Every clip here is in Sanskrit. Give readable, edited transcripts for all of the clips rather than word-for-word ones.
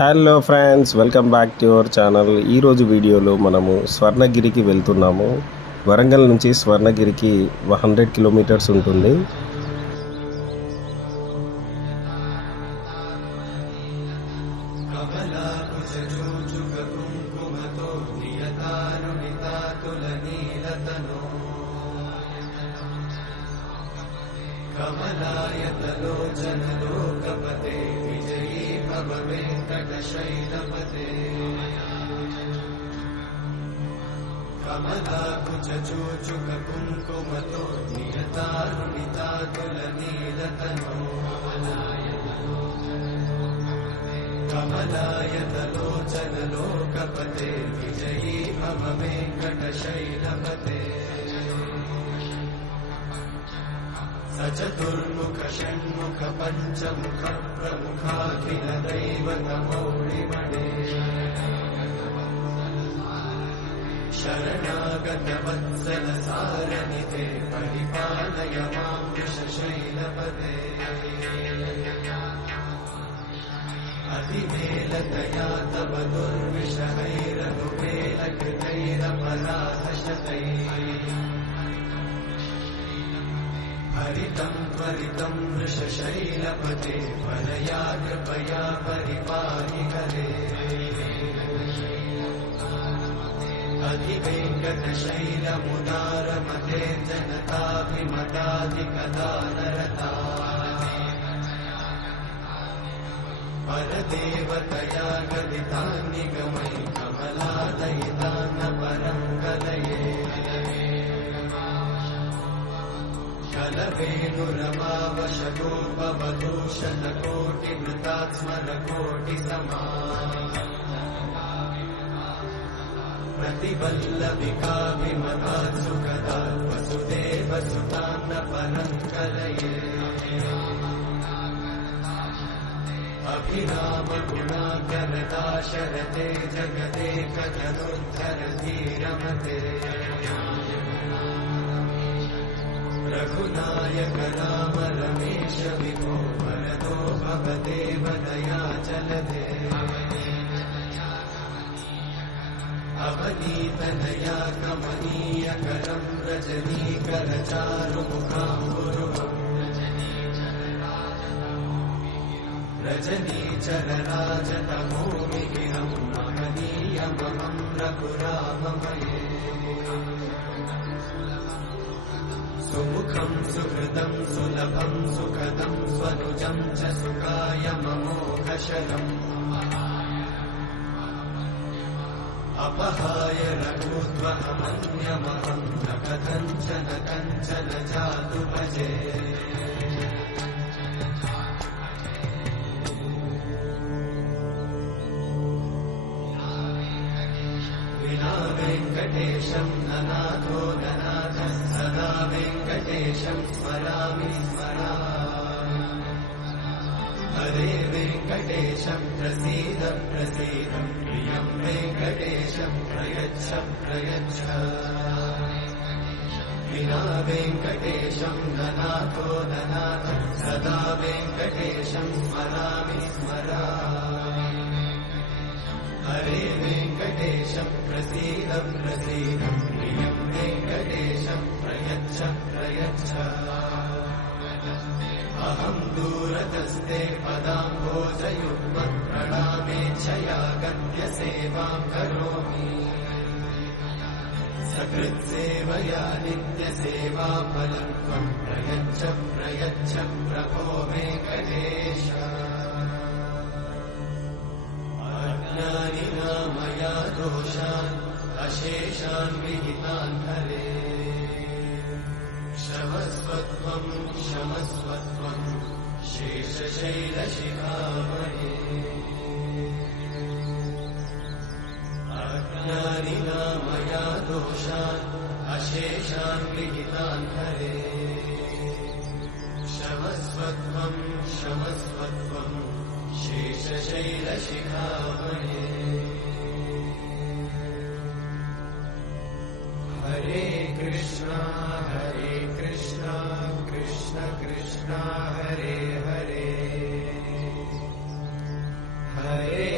Hello friends, welcome back to your channel. ఈరోజు వీడియోలో మనము స్వర్ణగిరికి వెళ్తున్నాము. వరంగల్ నుంచి స్వర్ణగిరికి 100 కిలోమీటర్స్ ఉంటుంది. కమలాయతలోచనలోకపతే విజయీ భవ వెంకటశైలపతే కమలాకుచూచుక కుంకుమతో నియతారుణితాతుల నీలతనో కమలాయతలోచనలోకపతే విజయీ భవ వెంకటశైలపతే సచతుర్ముఖ షణ్ముఖ పంచముఖ ప్రముఖాఖిల దైవతమౌళిమణే శరణాగత వత్సల సారనితే పరిపాలయ మాం వృషశైలపతే అతివేలతయా తవ దుర్విషహైరనువేలకృతైరపరాధశతైః హరితం త్వరితం వృషశైలపతే వరయా కృపయా పరిపాహి హరే అధివేంకటశైలముదారమతే జనతాభిమతాధికదానరతా పరదేవతయా గదితాన్నిగమై కమలాదయితాన్న పరం కలయే కలవేణురమావశతోపవదూషణకోటిమృతాత్స్మరకోటిసమా प्रतिवल्लभिकाभिमतात्सुखदा वसुदेवसुतान्न परं कलये अभिरामगुणाकरदाशरथे जगदेकजनुद्धरधीरमते रघुनायक राम रमेश विभो वरदो भवदेव दयाचलते अवनीतनया कमनीयकरं रजनीकरचारुमुखाम्बुरुहं रजनीचरराजतमोमिगिरं महनीयमहं रघुराममये सुमुखं सुहृदं सुलभं सुखदं स्वनुजं च सुखायममोघशरम् अपहाय रघुत्वमन्यमहं न कथञ्चन कञ्चन जातु भजे विना वेङ्कटेशं ननाथो ननाथः सदा वेङ्कटेशं स्मरामि स्मरामि हरे वेङ्कटेशं प्रसीद प्रसीद प्रियं वेङ्कटेशं प्रयच्छ प्रयच्छ विना वेङ्कटेशं ननाथो ननाथः सदा वेङ्कटेशं स्मरामि स्मरामि हरे वेङ्कटेशं प्रसीद प्रसीद प्रियं वेङ्कटेशं प्रयच्छ प्रयच्छ अहं दूरतस्ते पदाम्भोजयुग्मत् प्रणामेच्छया गद्यसेवां करोमि सकृत्सेवया नित्यसेवाफलं त्वं प्रयच्छ प्रयच्छ प्रभो वेङ्कटेश अज्ञानिना मया दोषान् अशेषान् विहितान् हरे क्षमस्वत्वं क्षमस्वत्वं शेषशैलशिखामणे अज्ञानिना मया दोषान् अशेषान् विहितान् हरे क्षमस्वत्वं क्षमस्वत्वं शेषशैलशिखामणे हरे कृष्णा कृष्ण कृष्ण हरे हरे हरे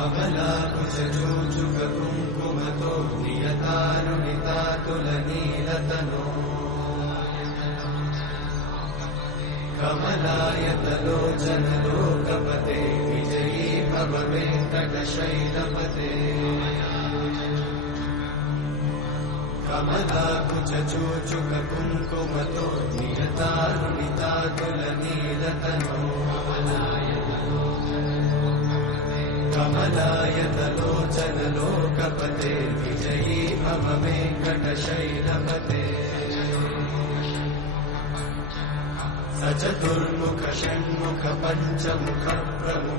कमलाकुचूचुककुङ्कुमतो नियतारुणितातुलनीलतनो कमलायतलोचनलोकपते विजयी भव वेङ्कटशैलपते कमलाकुचूचुककुङ्कुमतो नियतारुणितातुलनीलतनो कमलायतलोचनलोकपते विजयी भव वेङ्कटशैलपते स चतुर्मुख षण्मुख पञ्चमुख प्रमुख